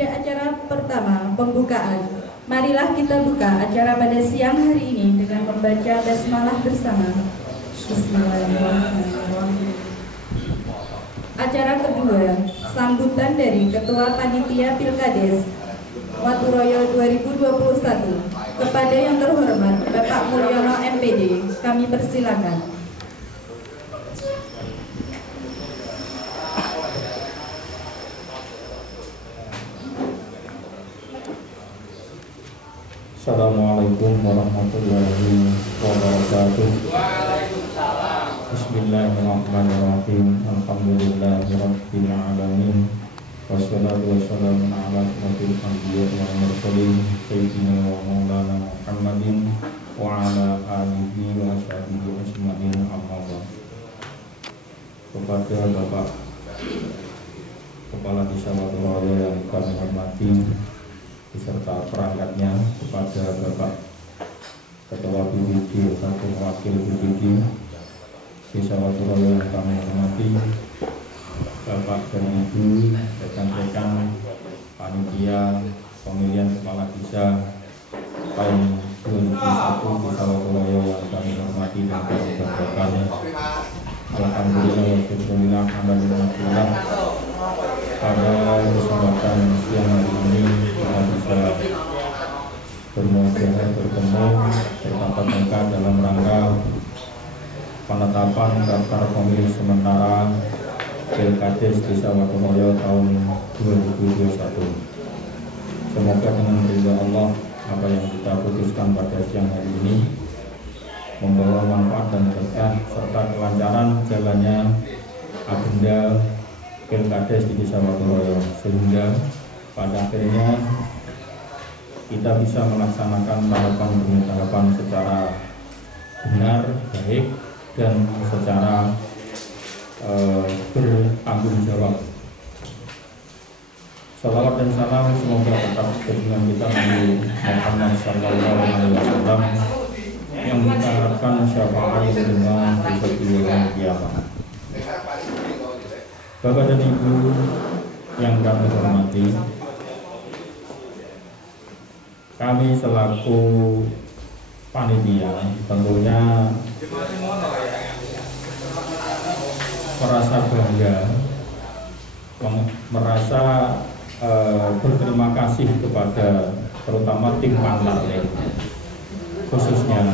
Sejak acara pertama, pembukaan, marilah kita buka acara pada siang hari ini dengan membaca basmalah bersama. Bismillahirrahmanirrahim. Acara kedua, sambutan dari Ketua Panitia Pilkades Waturoyo 2021. Kepada yang terhormat Bapak Mulyono MPD, kami persilakan. Assalamualaikum warahmatullahi wabarakatuh. Bismillahirrahmanirrahim. Alhamdulillahirabbil alamin. Wassalatu wassalamu ala asyrofil anbiya'i wal mursalin sayyidina wa maulana Muhammadin wa ala alihi wa sahbihi ajmain, amma ba'd. Kepada Bapak Kepala Desa Waturoyo yang kami hormati beserta perangkatnya, kepada Bapak Ketua BPD satu Wakil BPD Desa Waturoyo yang kami hormati, Bapak dan Ibu, rekan-rekan panitia pemilihan kepala desa tahun 2021 Desa Waturoyo yang kami hormati dan kami banggakan. Alhamdulillah, alhamdulillah, pada kesempatan siang hari ini kita bisa bermudah bertemu bertatap muka dalam rangka penetapan daftar pemilih sementara Pilkades Desa Waturoyo tahun 2021. Semoga dengan ridha Allah apa yang kita putuskan pada siang hari ini membawa manfaat dan berkah serta kelancaran jalannya agenda Pilkades di Desa Waturoyo, sehingga pada akhirnya kita bisa melaksanakan tahapan demi tahapan secara benar, baik, dan secara bertanggung jawab. Salawat dan salam semoga tetap berjumlah kita Nabi Muhammad SAW yang kita harapkan syafaat dengan di hari kiamat. Bapak dan Ibu yang kami hormati, kami selaku panitia tentunya merasa bangga, merasa berterima kasih kepada terutama tim Pantarlih, khususnya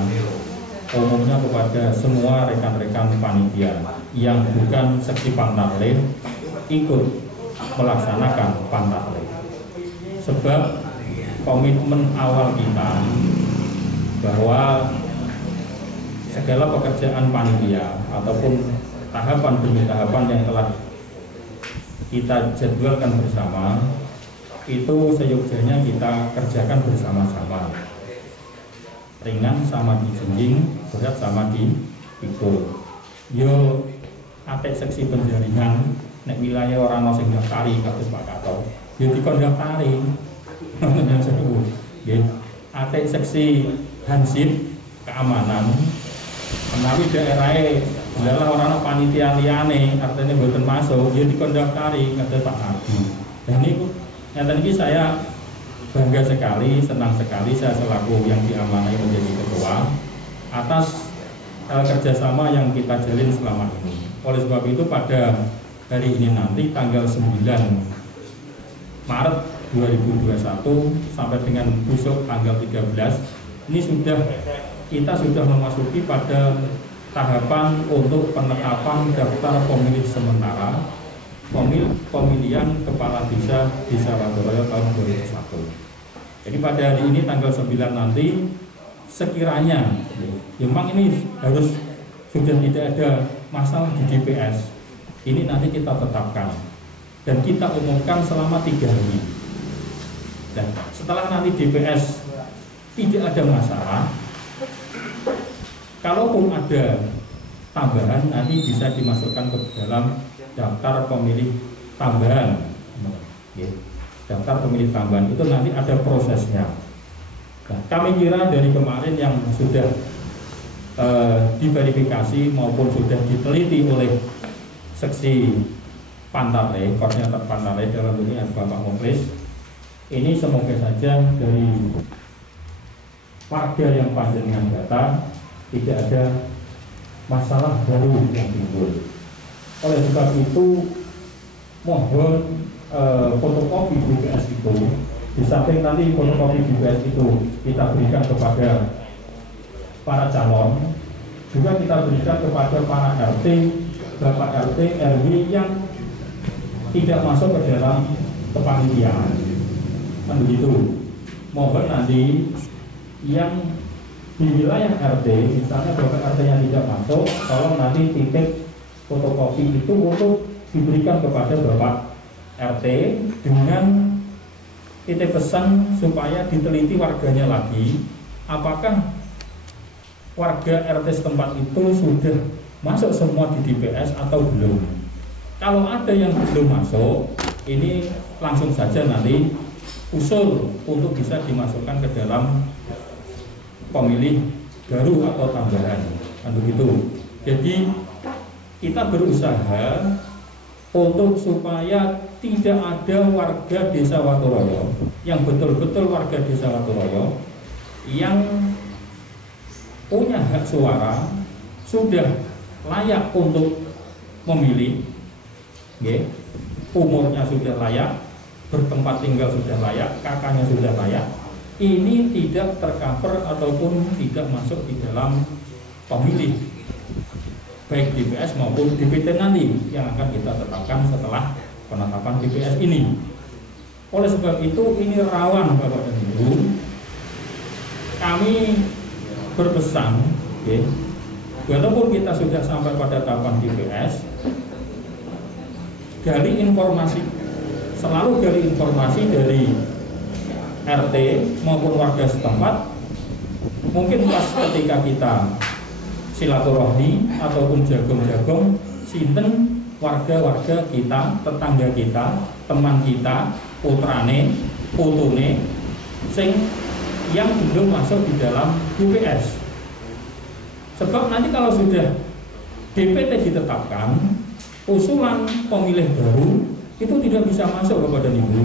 umumnya kepada semua rekan-rekan panitia yang bukan seksi Pantarlih ikut melaksanakan Pantarlih. Sebab komitmen awal kita bahwa segala pekerjaan panitia ataupun tahapan demi tahapan yang telah kita jadwalkan bersama itu seyogyanya kita kerjakan bersama-sama. Ringan sama dijunjing, berat sama dipikul. Yo atek seksi penjaringan nek wilayah orang sing daftari kados Pak Kato. Yo dikon daftari. Yang seru. Nggih. Atek seksi hansip keamanan menawi daerahe adalah orang panitia liyane artinya mboten masuk, yo dikon daftari kados Pak Ardi. Dan niku nyata niki saya bangga sekali, senang sekali saya selaku yang diamanai menjadi ketua atas kerjasama yang kita jalin selama ini. Oleh sebab itu pada hari ini nanti tanggal 9 Maret 2021 sampai dengan besok tanggal 13 ini kita sudah memasuki pada tahapan untuk penetapan daftar pemilih sementara pemilihan kepala desa Waturoyo tahun 2021. Jadi pada hari ini tanggal 9 nanti sekiranya memang ini harus sudah tidak ada masalah di DPS, ini nanti kita tetapkan dan kita umumkan selama 3 hari. Dan setelah nanti DPS tidak ada masalah, kalaupun ada tambahan nanti bisa dimasukkan ke dalam daftar pemilih tambahan. Daftar pemilih tambahan itu nanti ada prosesnya. Nah, kami kira dari kemarin yang sudah diverifikasi maupun sudah diteliti oleh seksi Pantarlih, koordinator Pantarlih dalam ini Bapak Muflis, Ini semoga saja dari warga yang panjenengan data tidak ada masalah baru yang timbul. Oleh sebab itu mohon fotokopi BPS itu, di samping nanti fotokopi BPS itu kita berikan kepada para calon, juga kita berikan kepada para RT, Bapak RT, RW yang tidak masuk ke dalam kepanitiaan. Kan begitu. Mohon nanti yang di wilayah RT, misalnya Bapak RT yang tidak masuk, tolong nanti titik fotokopi itu untuk diberikan kepada Bapak RT dengan titip pesan supaya diteliti warganya lagi, apakah warga RT setempat itu sudah masuk semua di DPS atau belum. Kalau ada yang belum masuk, ini langsung saja nanti usul untuk bisa dimasukkan ke dalam pemilih baru atau tambahan, kan begitu. Jadi kita berusaha untuk supaya tidak ada warga Desa Waturoyo yang betul-betul warga Desa Waturoyo yang punya hak suara, sudah layak untuk memilih, umurnya sudah layak, bertempat tinggal sudah layak, kakaknya sudah layak, ini tidak tercover ataupun tidak masuk di dalam pemilih baik DPS maupun DPT nanti yang akan kita tetapkan setelah penetapan DPS ini. Oleh sebab itu ini rawan Bapak dan Ibu, kami berpesan, walaupun kita sudah sampai pada tahapan DPS, gali informasi, selalu gali informasi dari RT maupun warga setempat. Mungkin pas ketika kita silaturahmi ataupun jagong-jagong, sinten warga-warga kita, tetangga kita, teman kita, putrane, putune, sing yang belum masuk di dalam DPS. Sebab nanti kalau sudah DPT ditetapkan, usulan pemilih baru itu tidak bisa masuk kepada Ibu.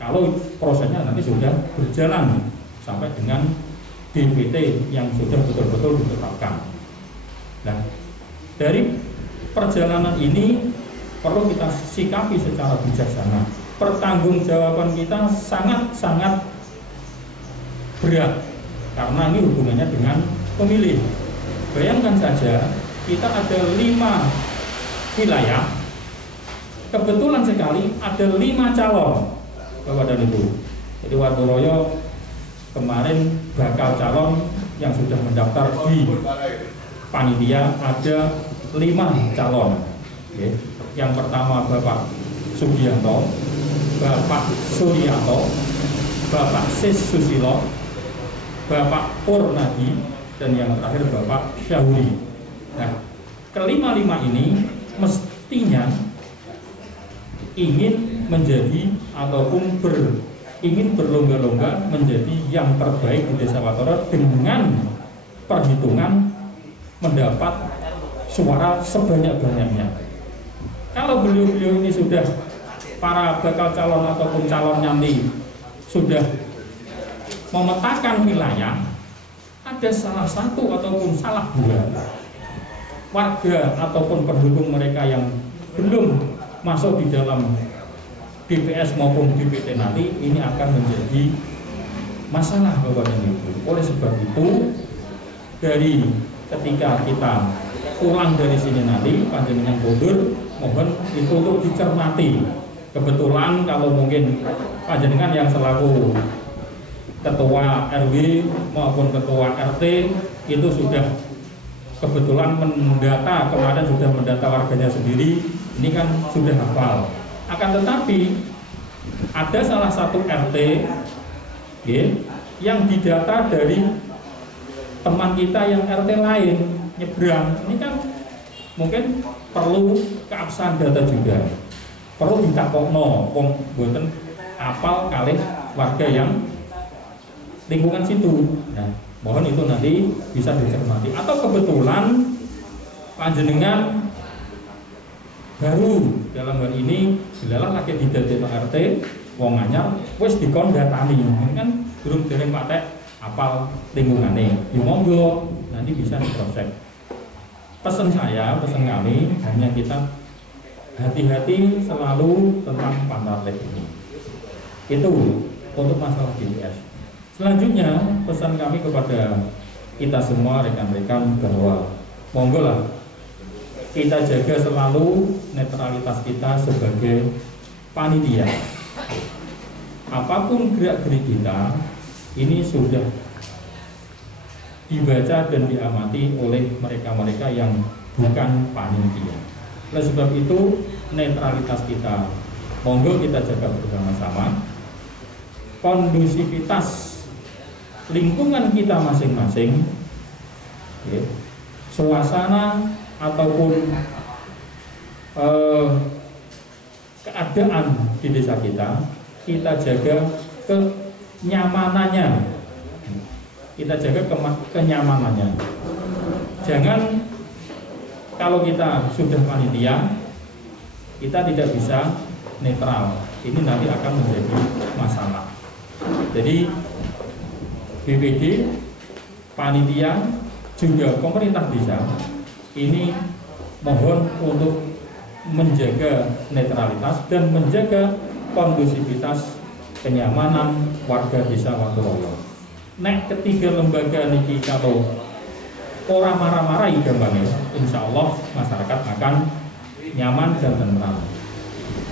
Kalau prosesnya nanti sudah berjalan sampai dengan DPT yang sudah betul-betul ditetapkan. Nah, dari perjalanan ini perlu kita sikapi secara bijaksana. Pertanggungjawaban kita sangat-sangat berat karena ini hubungannya dengan pemilih. Bayangkan saja kita ada 5 wilayah, kebetulan sekali ada 5 calon Bapak dan Ibu. Jadi Waturoyo kemarin bakal calon yang sudah mendaftar di panitia ada 5 calon. Yang pertama Bapak Sugianto, Bapak Suryanto, Bapak Sis Susilo, Bapak Purnadi, dan yang terakhir Bapak Syahuri. Nah, kelima-lima ini mestinya ingin menjadi ataupun ingin berlomba-lomba menjadi yang terbaik di Desa Waturoyo dengan perhitungan mendapat suara sebanyak-banyaknya. Kalau beliau-beliau ini sudah, para bakal calon ataupun calon nanti sudah memetakan wilayah, ada salah satu ataupun salah dua warga ataupun pendukung mereka yang belum masuk di dalam DPS maupun DPT nanti, ini akan menjadi masalah Bapak dan Ibu. Oleh sebab itu, dari ketika kita pulang dari sini nanti, panjenengan mundur, mohon itu untuk dicermati. Kebetulan kalau mungkin panjenengan yang selaku ketua RW maupun ketua RT itu sudah kebetulan mendata, kemarin sudah mendata warganya sendiri, ini kan sudah hafal. Akan tetapi ada salah satu RT yang didata dari teman kita yang RT lain nyebrang. Ini kan mungkin perlu keabsahan data juga, perlu ditakokno wong mboten apal kalih warga yang lingkungan situ. Nah, mohon itu nanti bisa dicermati. Atau kebetulan panjenengan baru dalam hal ini dilalah lagi di RT, wong anyar wis dikon datani kan durung dereng patek apal lingkungannya. Ya monggo nanti bisa diproses. Pesan saya, pesan kami hanya kita hati-hati selalu tentang pantarlek ini. Itu untuk masalah GPS. Selanjutnya pesan kami kepada kita semua rekan-rekan bahwa monggo lah kita jaga selalu netralitas kita sebagai panitia. Apapun gerak-gerik kita ini sudah dibaca dan diamati oleh mereka-mereka yang bukan panitia. Oleh sebab itu netralitas kita monggo kita jaga bersama-sama. Kondusivitas lingkungan kita masing-masing, ya, suasana ataupun keadaan di desa kita jaga kenyamanannya, kenyamanannya. Jangan kalau kita sudah panitia kita tidak bisa netral, ini nanti akan menjadi masalah. Jadi BPD, panitia, juga pemerintah desa ini mohon untuk menjaga netralitas dan menjaga kondusivitas kenyamanan warga desa Waturoyo. Nek ketiga lembaga niki kalau orang marah-marahi gampangnya, insya Allah masyarakat akan nyaman dan tenang.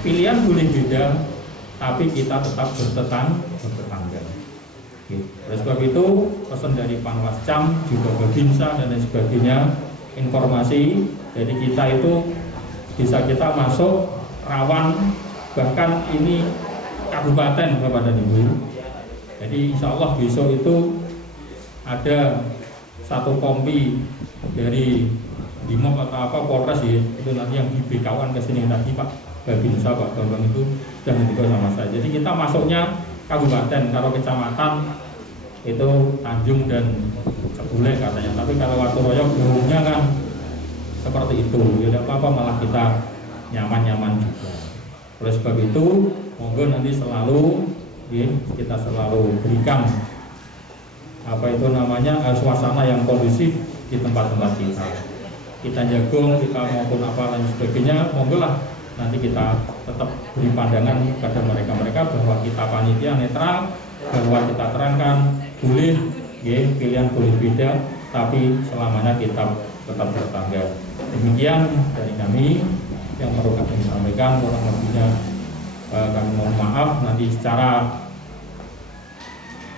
Pilihan boleh beda, tapi kita tetap bertetangga. Oleh sebab itu pesan dari Panwascam juga Babinsa dan lain sebagainya, informasi jadi kita itu bisa kita masuk rawan, bahkan ini kabupaten Bapak dan Ibu. Jadi insya Allah besok itu ada satu kompi dari Dimob atau apa Polres ya, itu nanti yang di BKW ke sini tadi Pak Babinsa Pak Bambang itu sudah mencoba sama saya. Jadi kita masuknya kabupaten, kalau kecamatan itu Tanjung dan Cebule katanya, tapi kalau Waturoyo umumnya kan seperti itu, ya tidak apa-apa, malah kita nyaman-nyaman juga. Oleh sebab itu monggo nanti selalu ya, kita selalu berikan apa itu namanya suasana yang kondusif di tempat-tempat kita jagung, kita maupun apa lain sebagainya, monggo lah nanti kita tetap beri pandangan kepada mereka-mereka bahwa kita panitia netral, bahwa kita terangkan boleh ya, pilihan boleh beda, tapi selamanya kita tetap bertangga. Demikian dari kami yang perlu kami sampaikan, kurang lebihnya kami mohon maaf. Nanti secara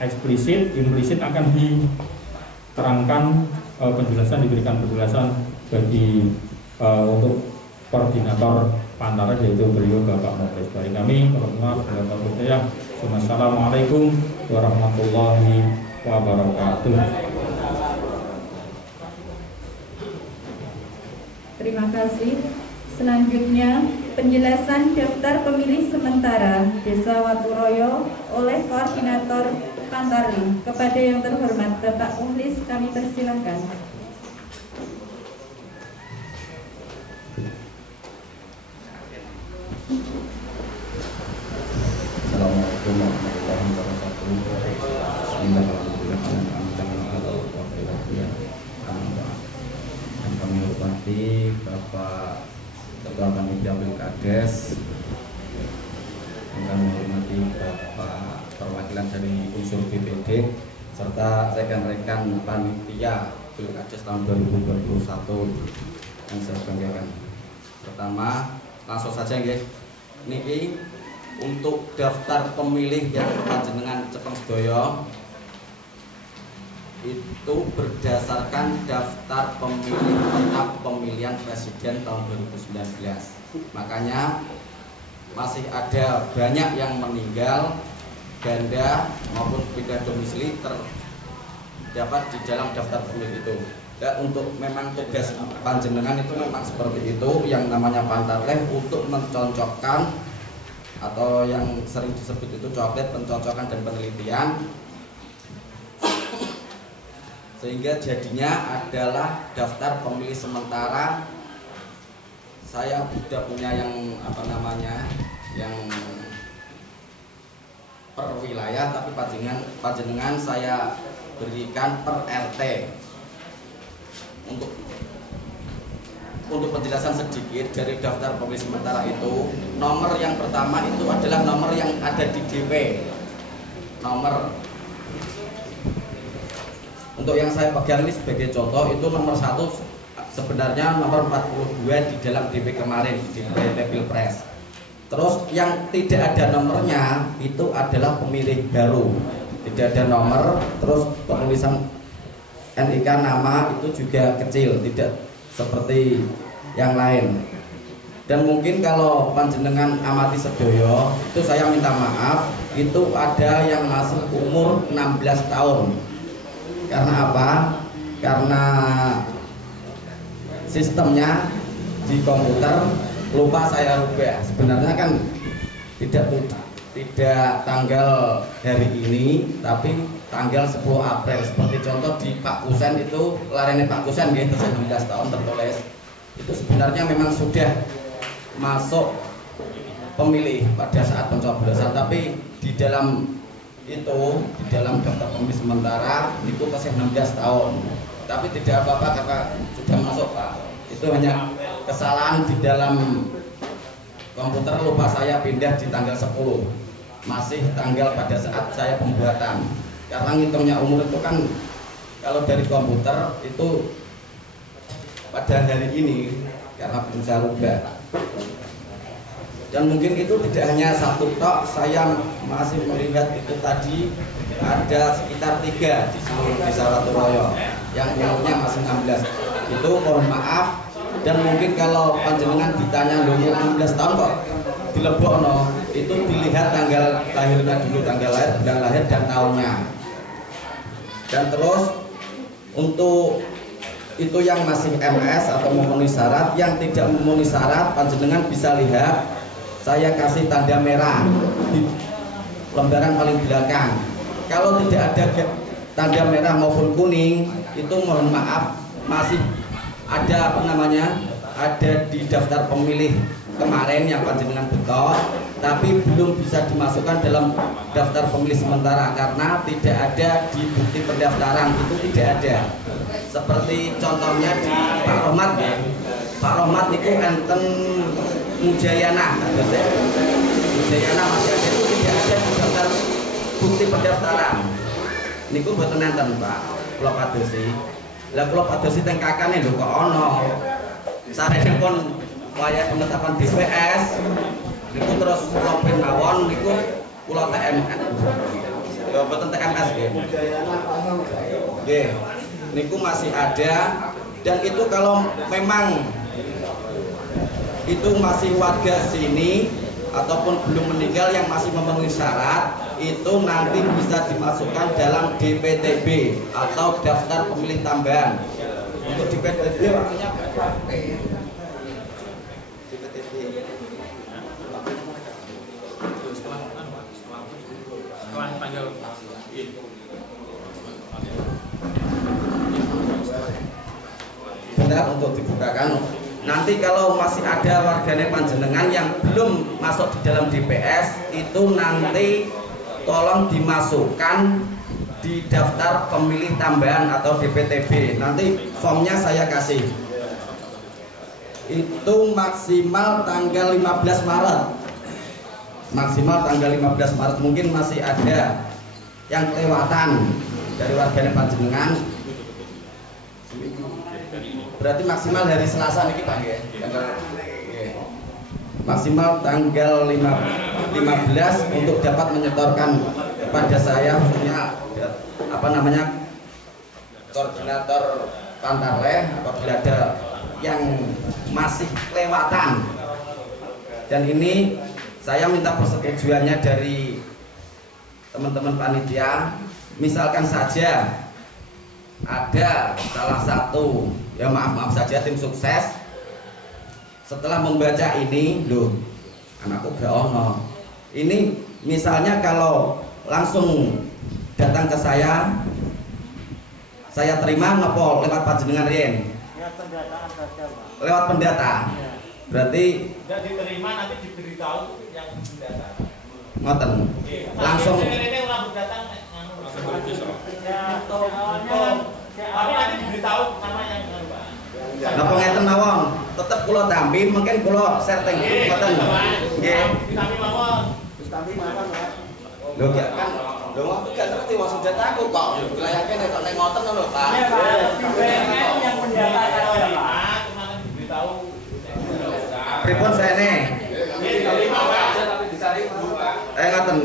eksplisit, implisit akan diterangkan penjelasan, diberikan penjelasan bagi untuk koordinator Pantara, yaitu beliau Bapak Moklis. Dari kami, Assalamualaikum warahmatullahi wabarakatuh. Terima kasih. Selanjutnya penjelasan daftar pemilih sementara Desa Waturoyo oleh Koordinator Pantarli. Kepada yang terhormat Bapak Moklis kami persilahkan. Assalamualaikum warahmatullahi wabarakatuh. Bismillahirrahmanirrahim. Yang kami hormati Bapak Ketua Panitia Pilkades, yang kami hormati Bapak perwakilan dari unsur BPD serta rekan-rekan panitia Pilkades tahun 2021 yang saya banggakan. Pertama, langsung saja nggih. Niki untuk daftar pemilih yang panjenengan Cepeng Sedoyo itu berdasarkan daftar pemilih tetap pemilihan presiden tahun 2019. Makanya masih ada banyak yang meninggal, ganda maupun pindah domisili terdapat di dalam daftar pemilih itu. Dan untuk memang tugas panjenengan itu memang seperti itu, yang namanya Pantarleh untuk mencocokkan atau yang sering disebut itu coklat, pencocokan dan penelitian, sehingga jadinya adalah daftar pemilih sementara. Saya sudah punya yang apa namanya, yang per wilayah, tapi panjenengan saya berikan per RT. Untuk penjelasan sedikit dari daftar pemilih sementara itu, nomor yang pertama itu adalah nomor yang ada di DP. Nomor untuk yang saya pegang ini sebagai contoh, itu nomor 1 sebenarnya nomor 42 di dalam DP kemarin di DP Pilpres. Terus yang tidak ada nomornya itu adalah pemilih baru, tidak ada nomor. Terus penulisan NIK nama itu juga kecil, tidak seperti yang lain. Dan mungkin kalau panjenengan amati sedoyo, itu saya minta maaf, itu ada yang masih umur 16 tahun. Karena apa? Karena sistemnya di komputer lupa saya rubah. Sebenarnya kan tidak tanggal hari ini, tapi tanggal 10 April. Seperti contoh di Pak Kusen itu, larene Pak Kusen gitu, 19 tahun tertulis. Itu sebenarnya memang sudah masuk pemilih pada saat pencoblosan, tapi di dalam itu, di dalam daftar pemilih sementara itu masih 16 tahun. Tapi tidak apa-apa karena sudah masuk, Pak. Itu hanya kesalahan di dalam komputer, lupa saya pindah di tanggal 10. Masih tanggal pada saat saya pembuatan. Karena ngitungnya umur itu kan kalau dari komputer itu pada hari ini, karena belum saya rubah. Dan mungkin itu tidak hanya satu tok, saya masih melihat itu tadi ada sekitar 3 di seluruh desa Raturoyo yang umurnya masih 16. Itu mohon maaf, dan mungkin kalau panjenengan ditanya umur 16 tahun kok dilebokno, itu dilihat tanggal lahirnya dulu, tanggal lahir, bulan lahir dan tahunnya. Dan terus untuk itu yang masih MS atau memenuhi syarat, yang tidak memenuhi syarat panjenengan bisa lihat saya kasih tanda merah di lembaran paling belakang. Kalau tidak ada tanda merah maupun kuning, itu mohon maaf masih ada ada di daftar pemilih kemarin yang panjenengan betul, tapi belum bisa dimasukkan dalam daftar pemilih sementara karena tidak ada di bukti pendaftaran, itu tidak ada. Seperti contohnya di Pak Rohmat ya, Pak Rohmat itu enten Mujayana, Mujayana masih ada, itu tidak ada di daftar bukti pendaftaran. Niku boten enten Pak, kula padosi. Lah kula padosi teng kakane lho kok ono. Sarene pun wayah penetapan DPS niku terus kula ben mawon niku kula TMS. Ya boten TMS nggih. Nggih. Niku masih ada, dan itu kalau memang itu masih warga sini ataupun belum meninggal yang masih memenuhi syarat, itu nanti bisa dimasukkan dalam DPTB atau daftar pemilih tambahan. Untuk DPTB artinya setelah tanggal benar untuk dibukakan. Nanti kalau masih ada warganet panjenengan yang belum masuk di dalam DPS, itu nanti tolong dimasukkan di daftar pemilih tambahan atau DPTB. Nanti formnya saya kasih. Itu maksimal tanggal 15 Maret. Maksimal tanggal 15 Maret. Mungkin masih ada yang kelewatan dari warganet panjenengan. Berarti maksimal hari Selasa nih Pak ya. Maksimal tanggal 15 untuk dapat menyetorkan kepada saya, khususnya koordinator Pantarleh, apabila ada yang masih kelewatan. Dan ini saya minta persetujuannya dari teman-teman panitia. Misalkan saja ada salah satu, ya maaf saja, tim sukses setelah membaca ini, loh anakku gak ono ini, misalnya kalau langsung datang ke saya terima nopo lewat panjenengan Rien? Lewat pendata. Berarti tidak diterima, nanti diberitahu yang pendata. ngoten. Langsung tapi nanti diberitahu nama yang napa ngeten mawon, tetep kula tampi mungkin kula share teng ngoten. Nggih. Kami mawon. Lho gak kan, lho aku gak ngerti maksud dataku kok. Layake nek kok nek ngoten lho, Pak. Iya, Pak. Yang mendapatkan Pak, kemarin diberitahu. Pripun saene? Ngoten.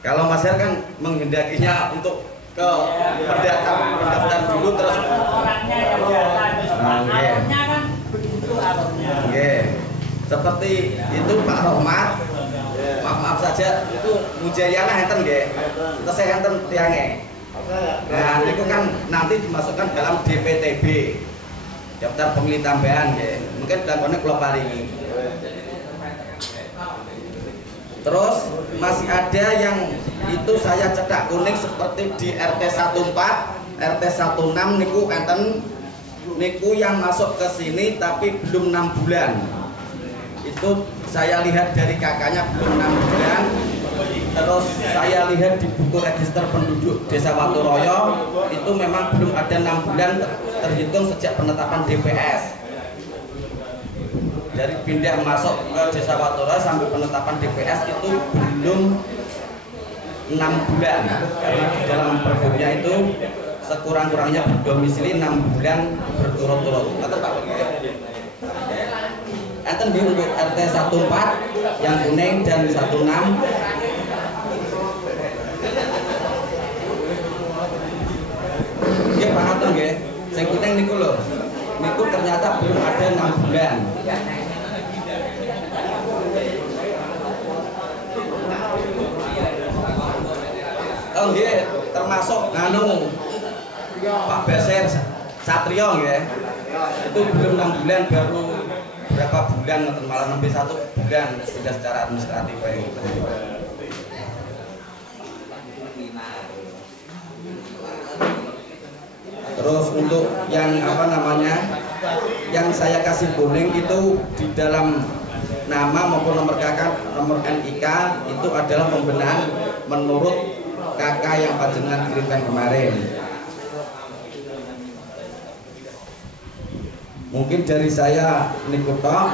Kalau Mas Her kan menghendakinya untuk ke pendaftar dulu terus Orangnya yang data itu alurnya kan begitu alurnya. Nggih. Seperti itu Pak Rohmat. Maaf saja itu Mujayana enten nggih. Tesih enten tiange. Nah, itu kan nanti dimasukkan dalam DPTB. Daftar pemilih tambahan nggih. Mungkin lakone kula paringi. Terus masih ada yang itu saya cetak kuning seperti di RT 14, RT 16 niku enten niku yang masuk ke sini tapi belum 6 bulan. Itu saya lihat dari kakaknya belum 6 bulan. Terus saya lihat di buku register penduduk Desa Waturoyo itu memang belum ada 6 bulan terhitung sejak penetapan DPS. Dari pindah masuk ke Desa Waturoyo sampai penetapan DPS itu belum 6 bulan karena di dalam perbumnya itu sekurang-kurangnya berdomisili 6 bulan berturut-turut. Kata Pak enten di untuk RT 14 yang kuning dan 16. Nggih Pak Hatem nggih. Sing kuning niku lho. Niku ternyata belum ada 6 bulan. Oh nggih, termasuk nganu Pak Beser Satrio nggih. Itu belum 6 bulan baru berapa bulan malah lebih 1 bulan sudah secara administratif kayak gitu. Terus untuk yang apa namanya yang saya kasih kuning itu di dalam nama maupun nomor KK, nomor NIK itu adalah pembenahan menurut KK yang panjenengan kirimkan kemarin. Mungkin dari saya niku tok,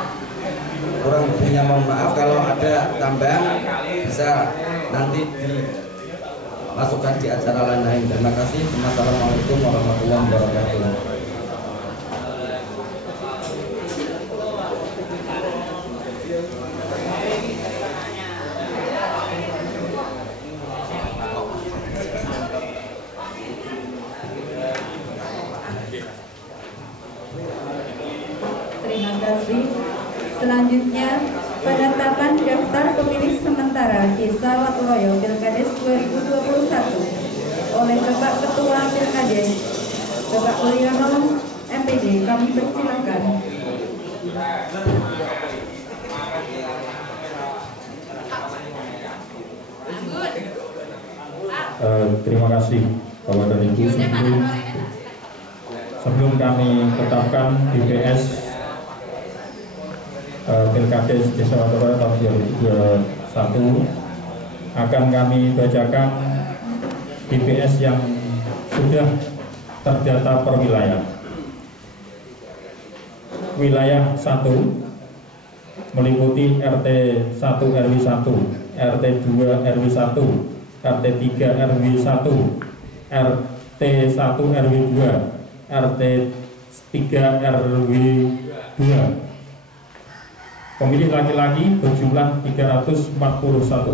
kurang lebihnya mohon maaf. Kalau ada tambahan bisa nanti dimasukkan di acara lain. Terima kasih. Wassalamualaikum warahmatullahi wabarakatuh. Terima kasih. Selanjutnya, penetapan daftar pemilih sementara Desa Waturoyo Pilkades 2021 oleh Bapak Ketua Pilkades, Bapak Mulyono MPD. Kami persilakan. Terima kasih Bapak dan Ibu. Sebelum kami tetapkan DPS Pilkades Desa Waturoyo tahun 2021, akan kami bacakan DPS yang sudah terdata per wilayah. Wilayah 1 meliputi RT 1 RW 1, RT 2 RW 1, RT 3 RW 1, RT 1 RW 2, RT 3 RW 2. Pemilih laki-laki berjumlah 341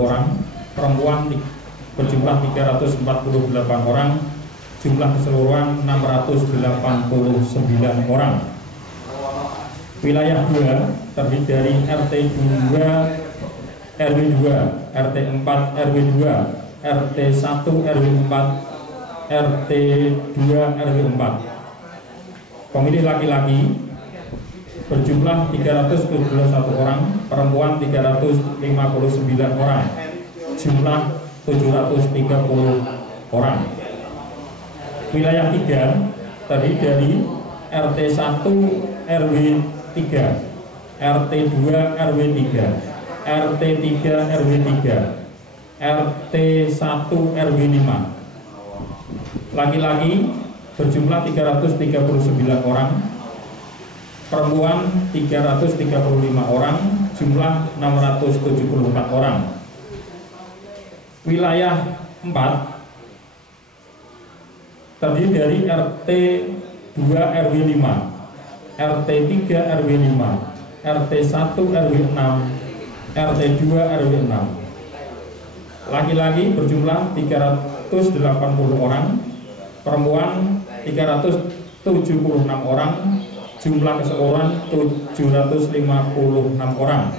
orang, perempuan berjumlah 348 orang, jumlah keseluruhan 689 orang. Wilayah 2 terdiri dari RT 2 RW 2, RT 4 RW 2, RT 1 RW 4, RT 2 RW 4. Pemilih laki-laki berjumlah 371 orang, perempuan 359 orang, jumlah 730 orang. Wilayah 3 terdiri dari RT 1 RW 3, RT 2 RW 3, RT 3 RW 3, RT 1 RW 5. Laki-laki berjumlah 339 orang, perempuan 335 orang, jumlah 674 orang. Wilayah 4 terdiri dari RT 2 RW 5, RT 3 RW 5, RT 1 RW 6, RT 2 RW 6. Laki-laki berjumlah 380 orang, perempuan 376 orang, jumlah keseluruhan 756 orang.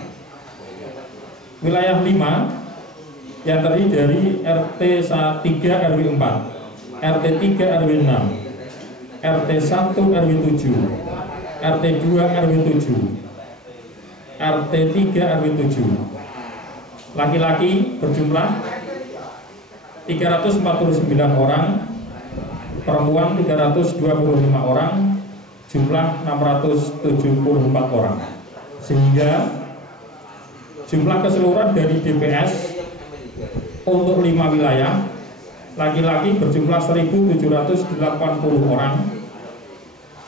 Wilayah 5 yang terdiri dari RT 3 RW 4, RT 3 RW 6, RT 1 RW 7, RT 2 RW 7, RT 3 RW 7. Laki-laki berjumlah 349 orang, perempuan 325 orang, jumlah 674 orang. Sehingga jumlah keseluruhan dari DPS untuk 5 wilayah, laki-laki berjumlah 1.780 orang,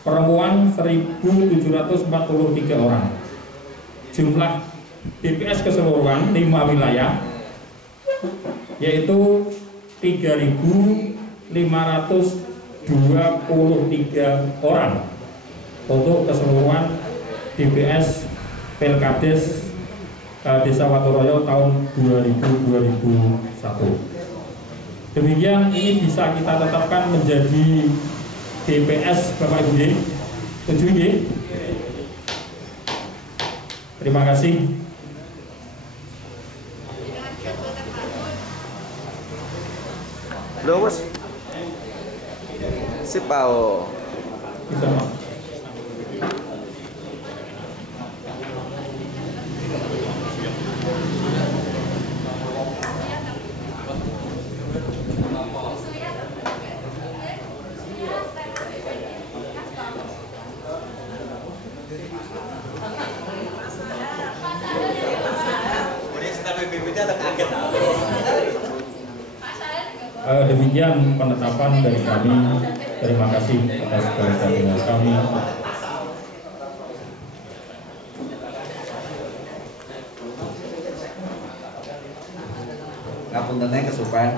perempuan 1.743 orang. Jumlah DPS keseluruhan 5 wilayah yaitu 3.523 orang untuk keseluruhan DPS Pelkades Desa Watoroyo tahun 2000-2001. Demikian ini bisa kita tetapkan menjadi DPS Bapak Ibu. Setuju ya? Terima kasih. Loh, Mas. Sip, Pak. Bisa, Pak. Demikian penetapan dari kami. Terima kasih atas kehadiran kami. Ngapuntennya kesupen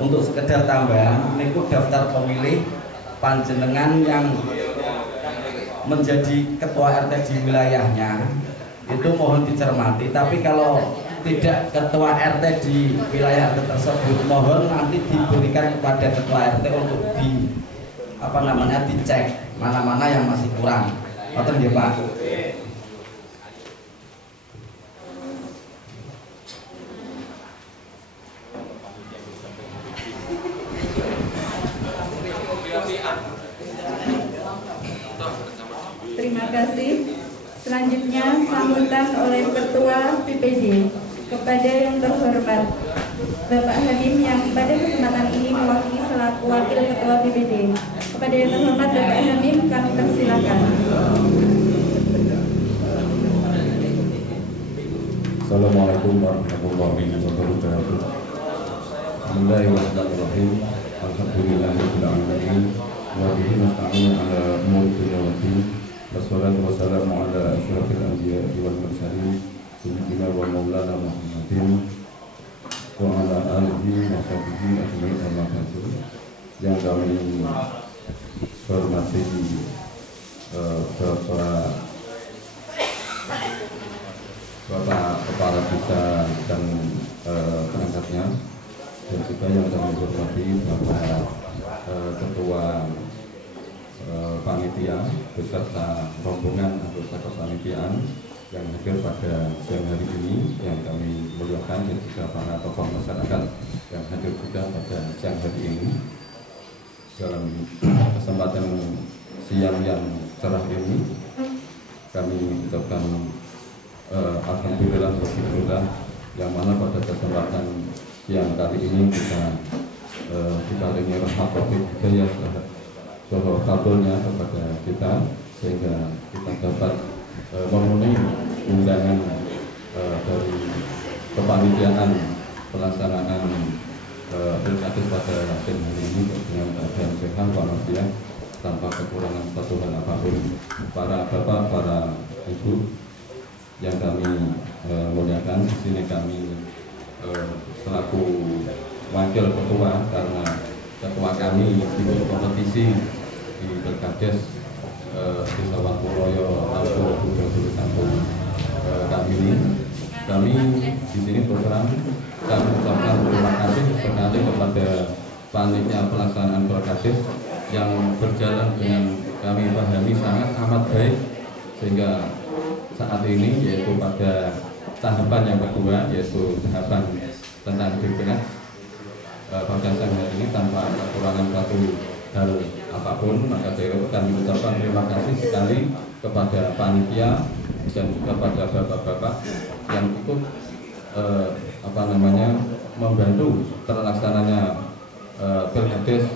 untuk sekedar tambahan niku daftar pemilih panjenengan yang menjadi ketua RT di wilayahnya itu mohon dicermati, tapi kalau tidak ketua RT di wilayah RT tersebut mohon nanti diberikan kepada ketua RT untuk dicek mana-mana yang masih kurang. Ngoten nggih, Pak. Terima kasih. Selanjutnya sambutan oleh Ketua PPD. Kepada yang terhormat Bapak Hadim yang pada kesempatan ini mewakili selaku Wakil Ketua PPD. Kepada yang terhormat Bapak Hadim kami persilakan. Assalamualaikum warahmatullahi wabarakatuh. Bismillahirrahmanirrahim. Alhamdulillahirabbil alamin. Wa bihi nasta'inu ala umuri dunya waddin. Wassalatu wassalamu ala asyrafil anbiya'i wal mursalin. Sayyidina wa maulana Muhammadin wa ala alihi wa sahbihi ajma'in amma ba'du. Yang kami hormati Bapak Kepala Desa dan perangkatnya, dan juga yang kami hormati Bapak Ketua Panitia beserta rombongan anggota kepanitiaan yang hadir pada siang hari ini, yang kami muliakan, dan juga para tokoh masyarakat yang hadir juga pada siang hari ini. Dalam kesempatan siang yang cerah ini, kami ucapkan alhamdulillah wa yang mana pada kesempatan siang kali ini kita dikarengi rahmat taufik hidayah soal kabulnya kepada kita, sehingga kita dapat memenuhi undangan dari kepanitiaan pelaksanaan pilkades pada siang hari ini dengan keadaan sehat walafiat tanpa kekurangan satu hal apapun. Para bapak, para ibu yang kami muliakan, di sini kami selaku wakil ketua, karena ketua kami ikut kompetisi di pilkades Desa Wakuroyo tahun 2021 kami ini. Kami di sini berperan kami mengucapkan terima kasih sekali kepada panitia pelaksanaan pilkades yang berjalan dengan kami pahami sangat amat baik, sehingga saat ini yaitu pada tahapan yang kedua, yaitu tahapan tentang DPS pada siang hari ini tanpa kekurangan satu hal apapun. Maka dari itu kami ucapkan terima kasih sekali kepada panitia dan juga pada bapak-bapak yang ikut membantu terlaksananya pilkades,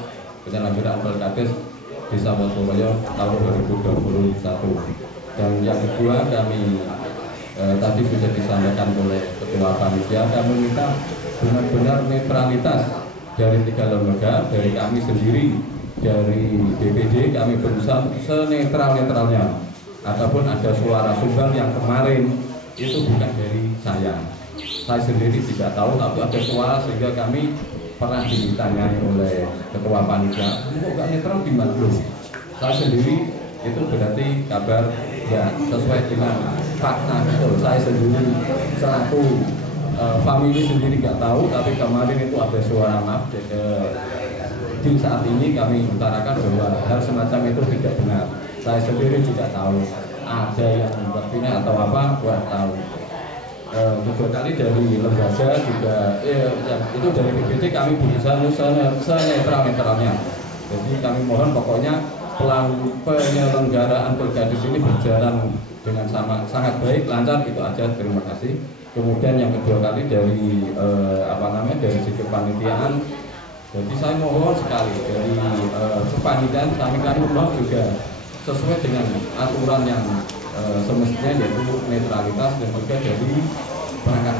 penyelenggaraan pilkades Desa Wakuroyo tahun 2021. Dan yang kedua, kami tadi sudah disampaikan oleh ketua panitia, kami minta benar-benar netralitas dari tiga lembaga, dari kami sendiri, dari DPD, kami berusaha senetral-netralnya. Adapun ada suara sumbang yang kemarin itu bukan dari saya sendiri tidak tahu, tapi ada suara sehingga kami pernah ditanyai oleh ketua panitia, kok gak netral gimana loh? Saya sendiri itu berarti kabar ya sesuai dengan fakta gitu. Saya sendiri selaku family sendiri nggak tahu, tapi kemarin itu ada suara maaf. Di saat ini kami utarakan bahwa hal semacam itu tidak benar. Saya sendiri tidak tahu ada yang berpihak atau apa, kurang tahu. Kedua kali dari lembaga juga itu dari DPD kami berusaha senetral-netralnya. Jadi kami mohon pokoknya penyelenggaraan pilkades ini berjalan dengan sangat baik, lancar, itu aja. Terima kasih. Kemudian yang kedua kali dari dari sisi kepanitiaan. Jadi saya mohon sekali dari kepanitiaan kami mohon juga sesuai dengan aturan yang semestinya, yaitu netralitas, dan juga dari perangkat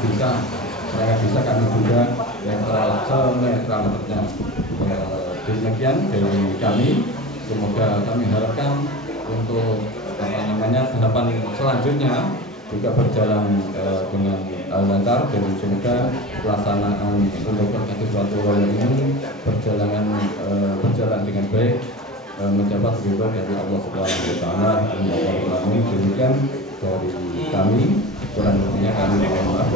desa kami juga netral-netralnya. Demikian dari kami. Semoga kami harapkan untuk tahapan selanjutnya juga berjalan dengan lancar, dan semoga pelaksanaan untuk pilkades Wakuroyo ini berjalan dengan baik, mendapat ridho dari Allah Subhanahu wa taala. Demikian dari kami, kurang lebihnya kami mohon maaf.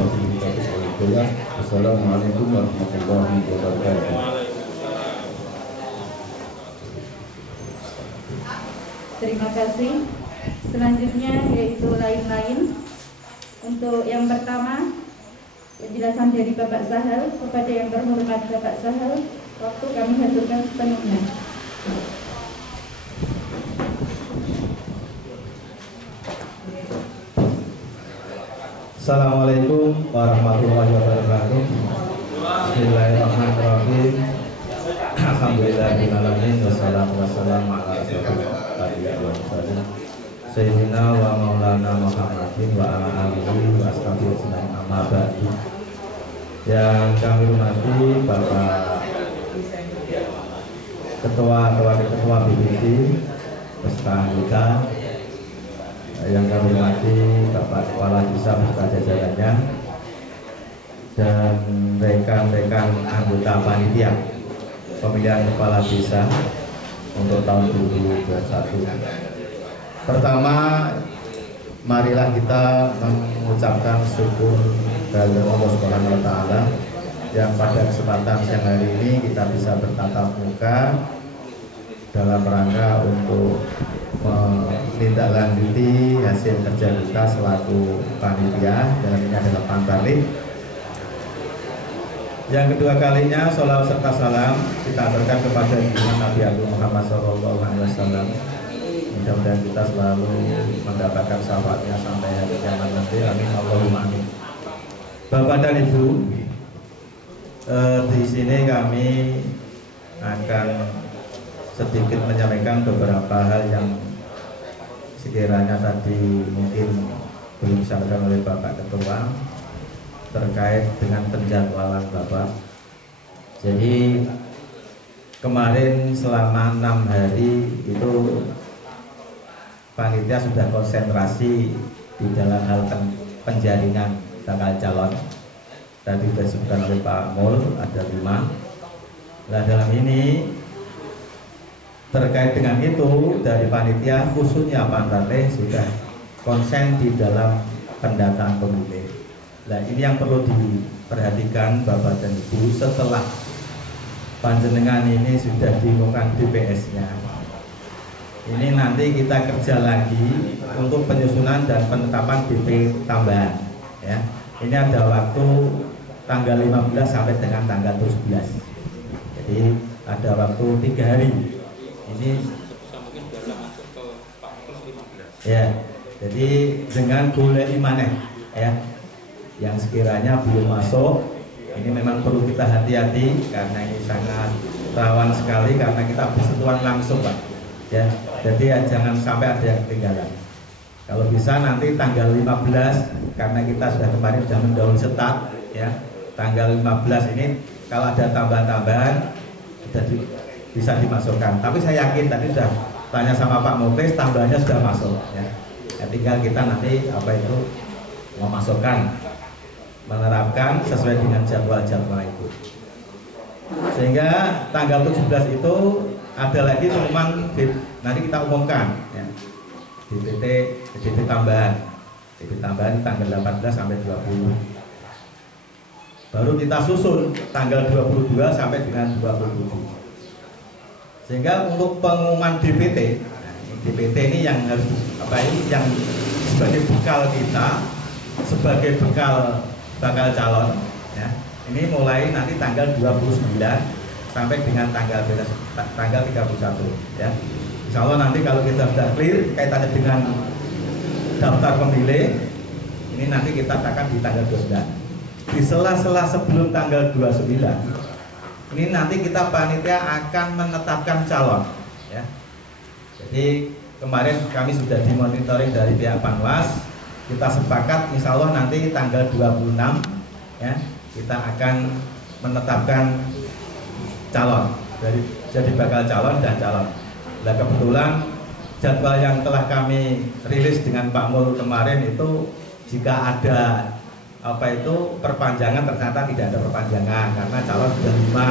Wassalamualaikum warahmatullahi wabarakatuh. Terima kasih. Selanjutnya yaitu lain-lain. Untuk yang pertama, penjelasan dari Bapak Sahal. Kepada yang terhormat Bapak Sahal, waktu kami haturkan sepenuhnya. Assalamualaikum warahmatullahi wabarakatuh. Bismillahirrahmanirrahim. Alhamdulillahirrahmanirrahim. Wassalamualaikum warahmatullahi wabarakatuh. Sayyidina wa maulana Muhammadin wa ala alihi wa ashabihi ajmain, amma ba'du. Yang kami hormati Bapak Ketua BPD beserta anggota, yang kami hormati Bapak Kepala Desa beserta jajarannya, dan rekan-rekan anggota panitia pemilihan kepala desa untuk tahun 2021. Pertama, marilah kita mengucapkan syukur kepada Allah Subhanahu wa taala yang pada kesempatan siang hari ini kita bisa bertatap muka dalam rangka untuk menindaklanjuti hasil kerja kita selaku panitia, dan ini adalah pambalik. Yang kedua kalinya, sholawat serta salam kita aturkan kepada junjungan Nabi Agung Muhammad SAW. Mudah-mudahan kita selalu mendapatkan syafaatnya sampai hari kiamat nanti. Amin Allahumma amin. Bapak dan Ibu, di sini kami akan sedikit menyampaikan beberapa hal yang sekiranya tadi mungkin belum disampaikan oleh Bapak Ketua. terkait dengan penjadwalan Bapak. Jadi kemarin selama 6 hari itu panitia sudah konsentrasi di dalam hal penjaringan bakal calon. Tadi sudah disebutkan oleh Pak Mul, ada 5. Nah dalam ini terkait dengan itu dari panitia khususnya Pak Antarle sudah konsen di dalam pendataan pemilih. Nah ini yang perlu diperhatikan Bapak dan Ibu, setelah panjenengan ini sudah diumumkan DPS-nya, ini nanti kita kerja lagi untuk penyusunan dan penetapan DP tambahan ya. Ini ada waktu tanggal 15 sampai dengan tanggal 17. Jadi ada waktu 3 hari. Ini ya. Jadi dengan boleh imaneh ya, yang sekiranya belum masuk, ini memang perlu kita hati-hati karena ini sangat rawan sekali karena kita bersentuhan langsung Pak ya. Jadi ya, jangan sampai ada yang ketinggalan. Kalau bisa nanti tanggal 15 karena kita sudah kemarin sudah mendahului start ya, tanggal 15 ini kalau ada tambahan-tambahan sudah bisa dimasukkan. Tapi saya yakin tadi sudah tanya sama Pak Muklis, tambahannya sudah masuk ya. Ya tinggal kita nanti apa itu memasukkan, menerapkan sesuai dengan jadwal-jadwal itu. Sehingga tanggal 17 itu ada lagi pengumuman, nanti kita umumkan ya, DP tambahan tanggal 18 sampai 20. Baru kita susun tanggal 22 sampai dengan 27. Sehingga untuk pengumuman DPT, nah, DPT ini yang harus apa ini yang sebagai bekal kita, sebagai bekal bakal calon ya. Ini mulai nanti tanggal 29 sampai dengan tanggal 31 ya. Insya Allah nanti kalau kita sudah clear kaitannya dengan daftar pemilih, ini nanti kita akan di tanggal 29. Di sela-sela sebelum tanggal 29 ini nanti kita panitia akan menetapkan calon ya. Jadi kemarin kami sudah dimonitoring dari pihak Panwas, kita sepakat insya Allah nanti tanggal 26 ya, kita akan menetapkan calon dari jadi bakal calon dan calon. Nah kebetulan jadwal yang telah kami rilis dengan Pak Mul kemarin itu jika ada apa itu perpanjangan, ternyata tidak ada perpanjangan karena calon sudah 5.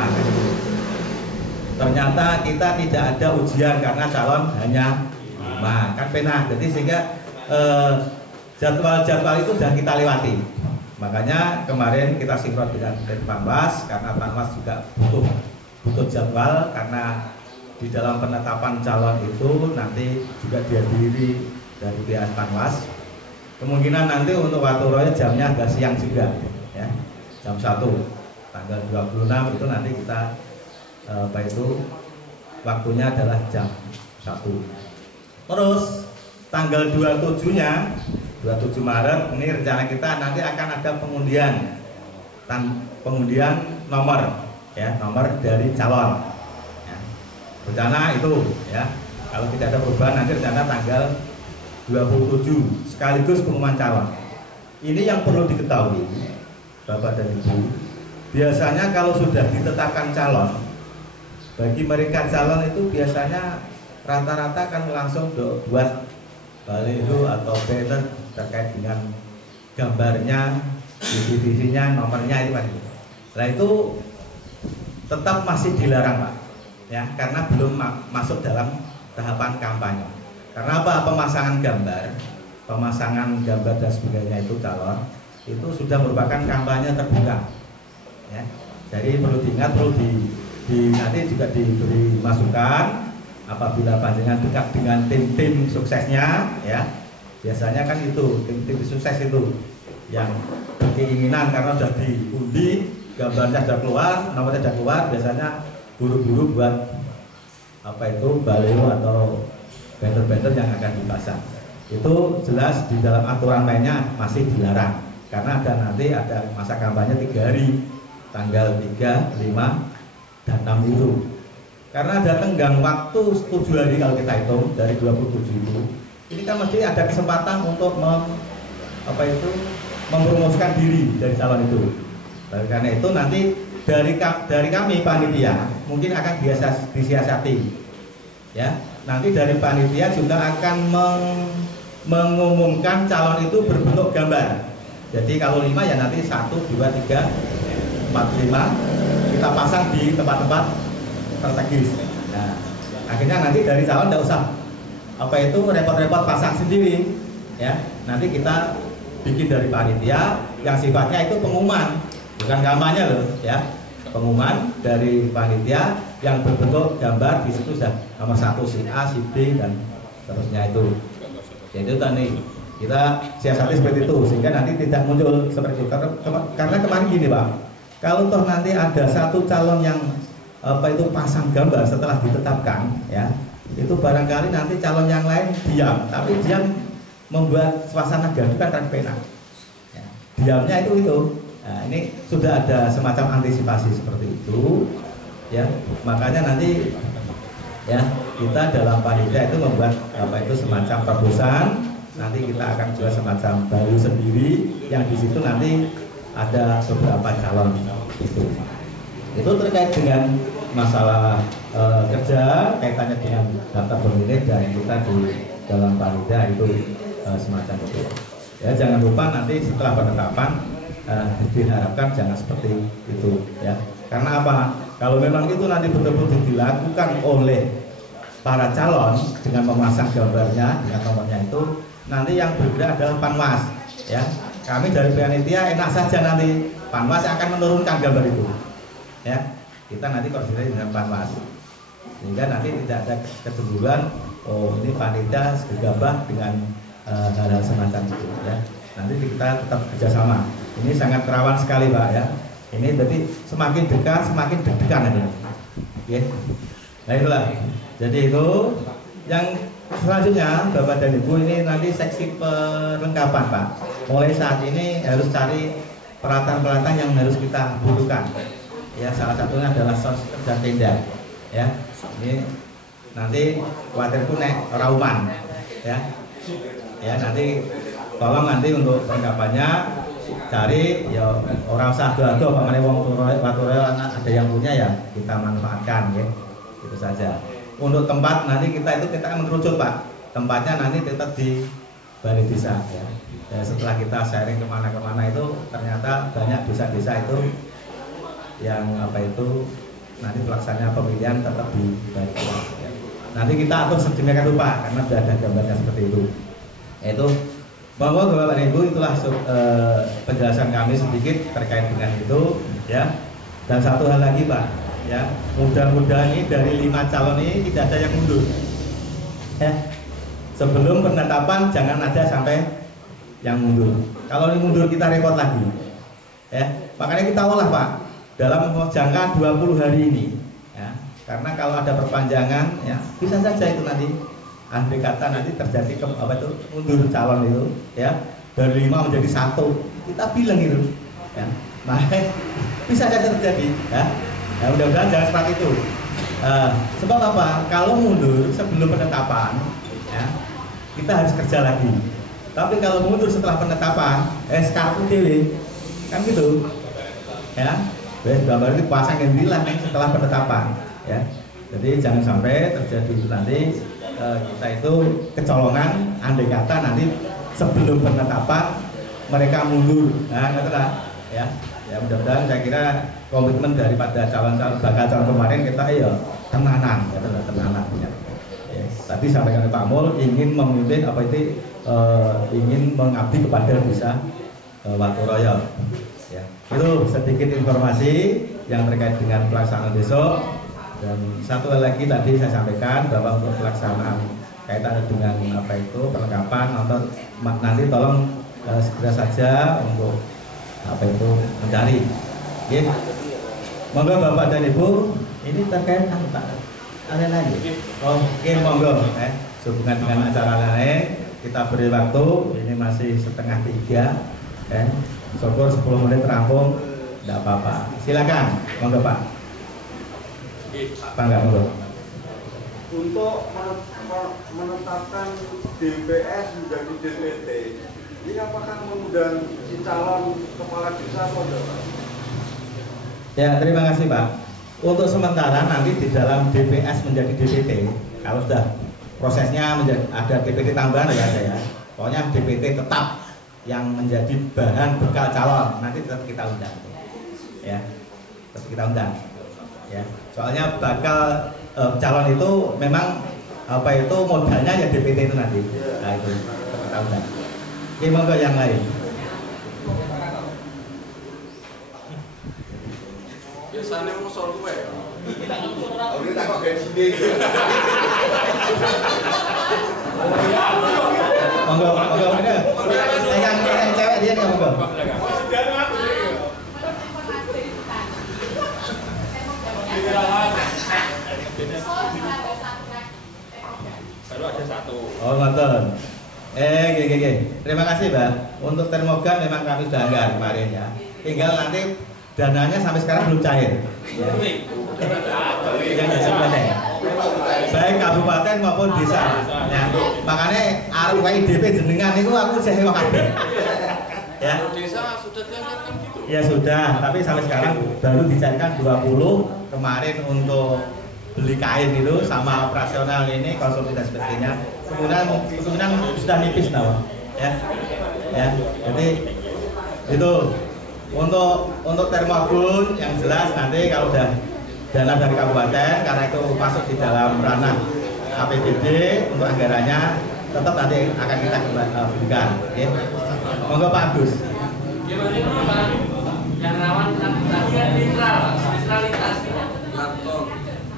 Ternyata kita tidak ada ujian karena calon hanya 5 kan pena. Jadi sehingga jadwal-jadwal itu sudah kita lewati. Makanya kemarin kita sinkron dengan Panwas karena Panwas juga butuh jadwal karena di dalam penetapan calon itu nanti juga dihadiri dari pihak Panwas. Kemungkinan nanti untuk Watoroya jamnya agak siang juga ya, jam 1 tanggal 26 itu nanti kita apa itu waktunya adalah jam 1. Terus tanggal 27-nya 27 Maret ini rencana kita nanti akan ada pengundian nomor ya, nomor dari calon ya. Rencana itu ya, kalau tidak ada perubahan nanti rencana tanggal 27 sekaligus pengumuman calon. Ini yang perlu diketahui Bapak dan Ibu, biasanya kalau sudah ditetapkan calon, bagi mereka calon itu biasanya rata-rata kan langsung buat baliho atau banner terkait dengan gambarnya, visi-visinya, nomornya itu kan. Nah itu tetap masih dilarang Pak ya, karena belum masuk dalam tahapan kampanye. Karena apa? Pemasangan gambar dan sebagainya itu calon itu sudah merupakan kampanye terbuka ya. Jadi perlu diingat, perlu nanti juga diberi masukan apabila panjenengan dekat dengan tim-tim suksesnya ya. Biasanya kan itu tim-tim sukses itu yang berkeinginan karena sudah diundi, gambarnya sudah keluar, nomornya sudah keluar, biasanya buru-buru buat apa itu baliho atau banner-banner yang akan dipasang. Itu jelas di dalam aturan mainnya masih dilarang karena nanti ada masa kampanye 3 hari, tanggal 3, 5, dan 6 itu. Karena ada tenggang waktu 7 hari kalau kita hitung dari 27 itu. Ini kan mesti ada kesempatan untuk mempromosikan diri dari calon itu. Oleh karena itu nanti dari kami panitia mungkin akan disiasati, ya. Nanti dari panitia juga akan mengumumkan calon itu berbentuk gambar. Jadi kalau 5 ya nanti 1, 2, 3, 4, 5 kita pasang di tempat-tempat strategis. Nah, akhirnya nanti dari calon tidak usah repot-repot pasang sendiri, ya. Nanti kita bikin dari panitia yang sifatnya itu pengumuman, bukan kampanye loh, ya. Pengumuman dari panitia yang berbentuk gambar, di situ sudah nomor 1 si A, si B dan seterusnya itu. Jadi tadi kita siasati seperti itu sehingga nanti tidak muncul seperti itu. Karena kemarin gini Pak, kalau toh nanti ada satu calon yang pasang gambar setelah ditetapkan, ya, itu barangkali nanti calon yang lain diam, tapi diam membuat suasana gaduh kan pena. Ya, diamnya itu. Nah, ini sudah ada semacam antisipasi seperti itu, ya. Makanya nanti, ya, kita dalam panitia itu membuat semacam terobosan. Nanti kita akan buat semacam baru sendiri yang di situ nanti ada beberapa calon itu. Itu terkait dengan masalah kerja, kaitannya dengan daftar pemilih dan kita di dalam panitia itu semacam itu. Ya, jangan lupa nanti setelah penetapan diharapkan jangan seperti itu, ya. Karena apa? Kalau memang itu nanti betul-betul dilakukan oleh para calon dengan memasang gambarnya dengan nomornya itu, nanti yang bergerak adalah Panwas, ya. Kami dari panitia enak saja nanti Panwas yang akan menurunkan gambar itu, ya. Kita nanti koordinasi dengan Panwas sehingga nanti tidak ada kecemburuan. Oh, ini panitia gegabah dengan hal-hal semacam itu, ya. Nanti kita tetap kerjasama. Ini sangat rawan sekali Pak, ya. Ini berarti semakin dekat semakin deg-degan ini. Ya. Nah itulah. Jadi itu yang selanjutnya Bapak dan Ibu, ini nanti seksi perlengkapan Pak. Mulai saat ini harus cari peralatan-peralatan yang harus kita butuhkan. Ya, salah satunya adalah sos dan tenda. Ya. Ini nanti khawatirku nek rauman, ya. Ya, nanti tolong nanti untuk perlengkapannya cari, ya orang usah ado-ado pamane wong waturaya ada yang punya ya kita manfaatkan, ya. Itu saja. Untuk tempat nanti kita mengerucut Pak. Tempatnya nanti tetap di balai desa, ya. Ya, setelah kita sharing kemana-kemana itu ternyata banyak desa-desa itu yang nanti pelaksanaan pemilihan tetap di balai desa, ya. Nanti kita atur sedemikian rupa karena sudah ada gambarnya seperti itu. Yaitu bahwa Bapak dan Ibu, itulah penjelasan kami sedikit terkait dengan itu, ya. Dan satu hal lagi Pak, ya, mudah-mudahan ini dari 5 calon ini tidak ada yang mundur, ya. Sebelum penetapan jangan ada sampai yang mundur. Kalau ini mundur kita repot lagi, ya. Makanya kita olah Pak dalam jangka 20 hari ini, ya. Karena kalau ada perpanjangan, ya, bisa saja itu nanti andai kata nanti terjadi mundur calon itu, ya, dari 5 menjadi 1, kita bilang itu, ya. Nah, bisa saja terjadi, ya. Ya, mudah-mudahan jangan seperti itu. Sebab apa? Kalau mundur sebelum penetapan, ya, kita harus kerja lagi. Tapi kalau mundur setelah penetapan, SKU dewe, kan gitu, ya. Gambar itu pasang yang bilang setelah penetapan, ya. Jadi jangan sampai terjadi nanti kita itu kecolongan, andai kata nanti sebelum penetapan mereka mundur. Nah, itulah, ya. Ya, mudah-mudahan saya kira komitmen daripada bakal calon kemarin kita tenanan, ya, tenanan, ya. Ya. Tadi sampaikan Pak Mul ingin memimpin ingin mengabdi kepada desa Waturaya. Ya. Itu sedikit informasi yang terkait dengan pelaksanaan besok. Dan satu hal lagi tadi saya sampaikan bahwa untuk pelaksanaan kaitan dengan perlengkapan nanti tolong segera saja untuk mencari. Oke. Monggo Bapak dan Ibu, ini terkait ada lagi. Oke, monggo. Sehubungan dengan acara lain kita beri waktu, ini masih 2:30. Syukur 10 menit rampung, tidak apa-apa. Silakan, monggo Pak. Bangga, monggo. Untuk menetapkan DPS menjadi DPT Ini apakah mengundang si calon kepala desa atau enggak? Ya, terima kasih Pak. Untuk sementara nanti di dalam DPS menjadi DPT, kalau sudah prosesnya menjadi ada DPT tambahan ya ada ya. Pokoknya DPT tetap yang menjadi bahan bekal calon nanti tetap kita undang. Ya, tetap kita undang. Ya, soalnya bakal calon itu memang apa itu modalnya ya DPT itu nanti. Nah itu tetap kita undang. Oke, monggo yang lain. Biasanya mau soal gue ya? Oh, ini tak kok gaji deh. Monggo, monggo bener. Yang cewek dia nih monggo. Baru ada satu. Oh, nonton. Oke. Terima kasih, Mbak. Untuk termogan memang kami sudah anggar kemarin ya. Tinggal nanti dananya sampai sekarang belum cair. Ya. Yang sebenarnya baik kabupaten maupun desa. Ya. Makanya arep IDP jenengan itu aku sewa kabeh. Ya. Desa sudah dianggarkan gitu? Ya sudah, tapi sampai sekarang baru dicairkan 20 kemarin untuk beli kain itu sama operasional ini konsumsi dan sebagainya. Kemudian sudah nipis nawa. Ya. Jadi itu untuk termogun yang jelas nanti kalau udah dana dari kabupaten karena itu masuk di dalam ranah APBD untuk anggarannya tetap nanti akan kita berikan. Okay. Monggo Pak Agus. Gimana Pak? Yang rawan tadi netralitas.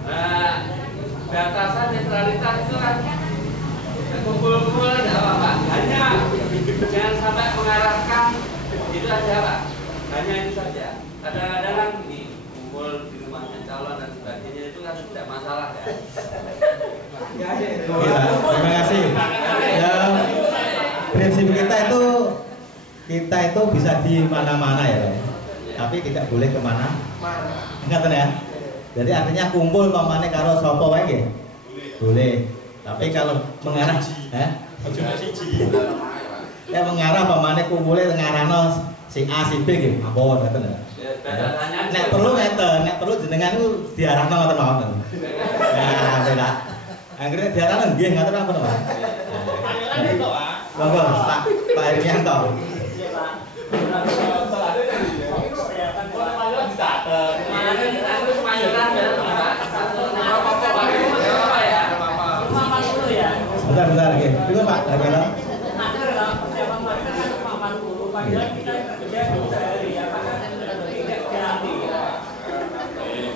Nah, batasan netralitas itu kan kumpul-kumpul tidak apa-apa. Hanya jangan sampai mengarahkan itu aja Pak. Hanya itu saja. Kadang-kadang kan ini kumpul di rumahnya calon dan sebagainya itu kan tidak masalah ya. Ya, terima kasih. Ya, prinsip kita itu bisa di mana-mana ya, tapi tidak boleh kemana. Ingat ya. Jadi artinya kumpul pamane karo sapa wae nggih. Boleh. Tapi kalau mengarah ya mengarah pamane kumpule ngarano si A si B nggih, ampun ngoten ya. Nek perlu jenengan itu diarahno ngoten-ngoten. Nah, beda. Anggere diarahno nggih ngoten apa to, Pak? Monggo, Pak Irianto. Bentar, oke. Itu Pak, bagaimana?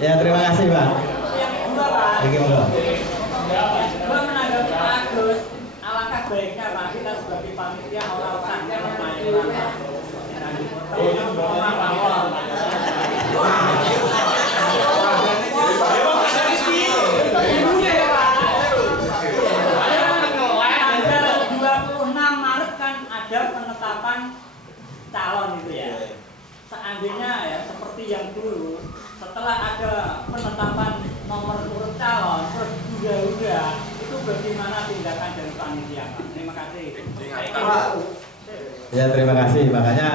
Ya, terima kasih Pak. Oke, monggo. Menanggapi Pak Agus, alangkah baiknya Pak kita sebagai panitia orang-orang yang memainkan. Calon itu ya. Seandainya ya seperti yang dulu setelah ada penetapan nomor urut calon terus udah itu bagaimana tindakan dari panitia Pak? Terima kasih. Ya terima kasih. Makanya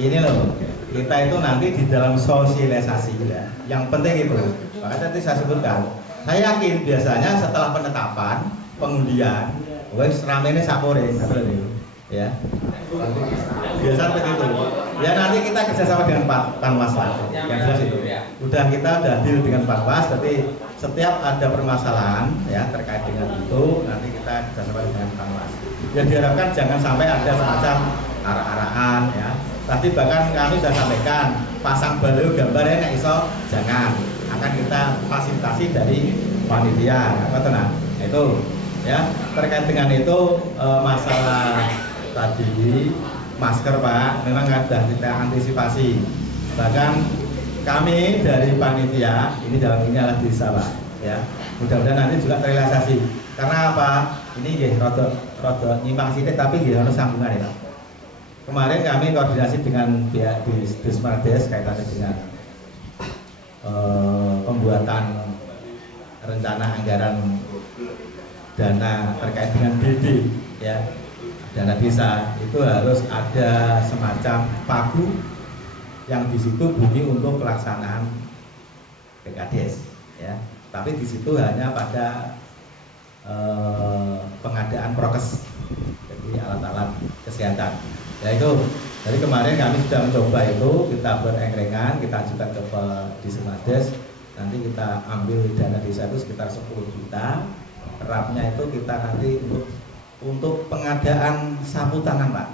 ini loh kita itu nanti di dalam sosialisasi ya. Yang penting itu. Makanya tadi saya sebutkan. Saya yakin biasanya setelah penetapan pengundian, wes ramene sapore ya. Biasa seperti itu. Ya nanti kita kerjasama dengan Pak Panwas lah. Yang jelas itu. Kita udah deal dengan Panwas. Tapi setiap ada permasalahan ya terkait dengan itu nanti kita kerjasama dengan Panwas. Ya diharapkan jangan sampai ada semacam arah-arahan ya. Tadi bahkan kami sudah sampaikan pasang baliho gambarnya nek iso jangan. Akan kita fasilitasi dari panitia. Nah, itu ya terkait dengan itu masalah tadi masker Pak memang sudah kita antisipasi, bahkan kami dari panitia ini dalam ini adalah desa Pak ya, mudah-mudahan nanti juga terrealisasi karena apa ini nggih rada nyimpang sithik tapi nggih harus sambungan ya Pak. Kemarin kami koordinasi dengan pihak di Desmardes kaitannya dengan pembuatan rencana anggaran dana terkait dengan BD ya. dana desa itu harus ada semacam pagu yang di situ bunyi untuk pelaksanaan PKDS ya. Tapi di situ hanya pada pengadaan prokes, jadi alat-alat kesehatan. Ya itu, dari kemarin kami sudah mencoba itu, kita berengrengan, kita ajukan ke Dismades, nanti kita ambil dana desa itu sekitar 10 juta. Rapnya itu kita nanti untuk pengadaan sapu tangan Pak,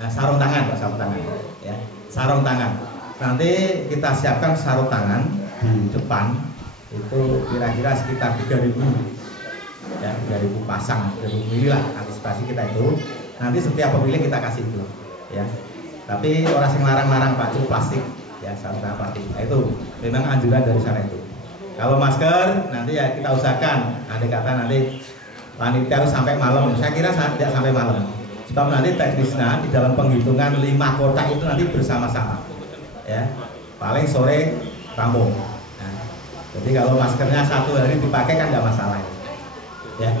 nah, sarung tangan Pak, sapu tangan ya, sarung tangan. Nanti kita siapkan sarung tangan di depan itu kira-kira sekitar 3.000 ya, 3.000 pasang, 3.000 milih lah antisipasi kita itu. Nanti setiap pemilih kita kasih itu ya. Tapi orang yang larang-larang Pak, cukup plastik ya, sarung tangan plastik. Nah, itu memang anjuran dari sana itu. Kalau masker nanti ya kita usahakan, nanti kata nanti panitia harus sampai malam. Saya kira tidak sampai malam. Sebab nanti teknisnya di dalam penghitungan 5 kotak itu nanti bersama-sama. Ya, paling sore rampung. Nah, jadi kalau maskernya 1 hari dipakai kan nggak masalah. Ya,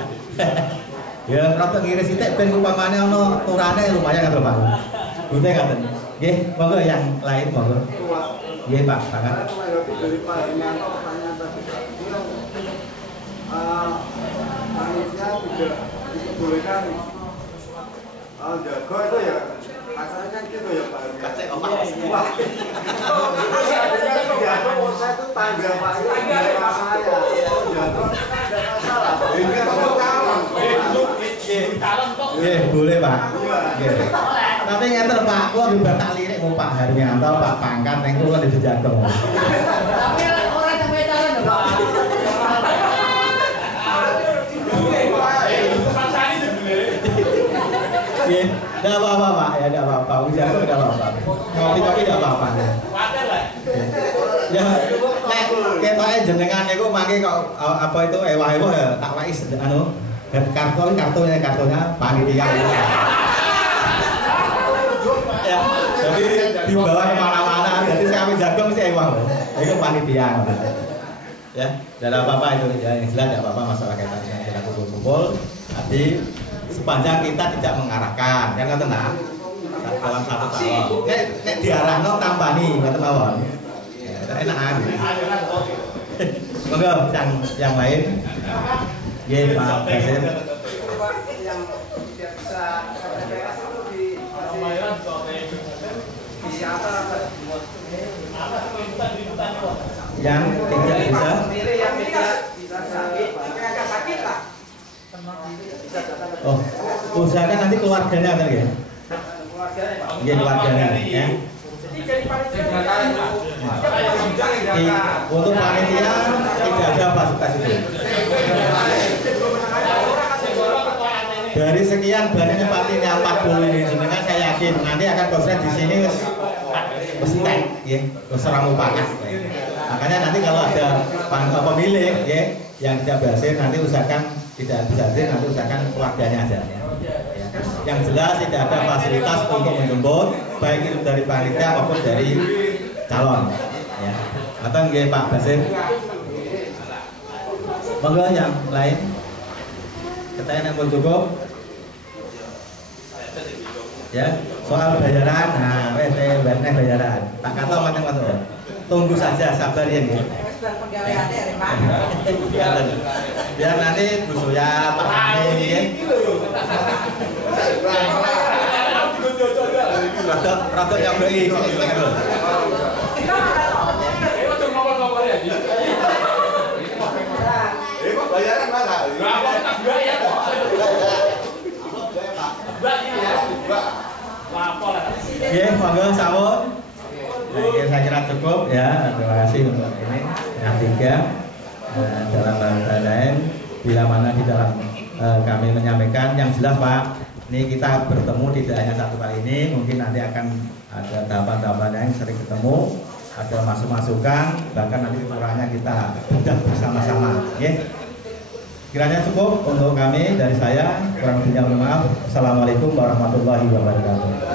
ya kalau ngiris itu ben upamane ono turane lumayan kan Pak. Bute ngaten. Nggih, monggo yang lain monggo. Nggih Pak, sangat. Dari Pak Hernanto pertanyaan tadi, panitia tidak diperbolehkan jago itu ya, asalnya kan gitu ya Pak Hernanto. Wah, jago saya itu tangga Pak Hernanto saya, jago kan ada masalah. Ini Nggih, boleh Pak. Nggih. Tapi ngeten Pak, kula juga tak lirik mau Pak Haryanto, Pak Pangkat ning kula di Jateng. Tapi orang sampai calon lho Pak. Nggih, enggak apa-apa Pak, ya enggak apa-apa. Jateng enggak apa-apa. Ngopi-ngopi enggak apa-apa. Ya, nek ketoke jenengan niku mangke kok apa itu ewah-ewah ya tak wais anu kartunya panitia. Ya, jadi dibawa kemana-mana. Jadi saya kami jago mesti ewah. Itu panitia. Ya, tidak apa-apa itu ya, yang jelas tidak apa-apa masalah kaitan dengan kita kumpul-kumpul. Jadi sepanjang kita tidak mengarahkan, kan tenang dalam satu tahun. Nek diarahno tambani, nggak mawon. Enak. Monggo yang lain. Nggih Pak Basir. Yang tidak bisa KPPS itu di apa? Yang tidak bisa. Yang tidak bisa sakit lah. Oh, usahakan nanti keluarganya kan ya? Iya keluarganya ya. Untuk panitia tidak ada fasilitas itu. Dari sekian banyaknya panitia 40 ini sebenarnya saya yakin nanti akan konsep di sini mesti ya, seramu panas. Makanya nanti kalau ada pemilih ya yang tidak berhasil nanti usahakan tidak bisa hadir, nanti usahakan keluarganya aja ya. Yang jelas tidak ada fasilitas untuk menjemput baik itu dari panitia maupun dari calon ya. Atau nggih Pak Basir. Monggo yang lain. Ketanya yang cukup. Ya, soal bayaran, nah, bayaran. Tak kata macam-macam. Tunggu saja, sabar ya nggih. Biar nanti Bu Surya, Pak Amin ya. Rada yang beri bayaran mana? Ya, monggo sawun. Nah, saya kira cukup ya. Terima kasih untuk ini. Yang tiga dalam bahasa lain bila mana di dalam kami menyampaikan yang jelas Pak. Ini kita bertemu tidak hanya satu kali ini, mungkin nanti akan ada tahapan-tahapan yang sering ketemu, ada masukan, bahkan nanti kekurangannya kita bedah bersama-sama. Ya. Kiranya cukup untuk kami dari saya, kurang lebihnya mohon maaf. Assalamualaikum warahmatullahi wabarakatuh.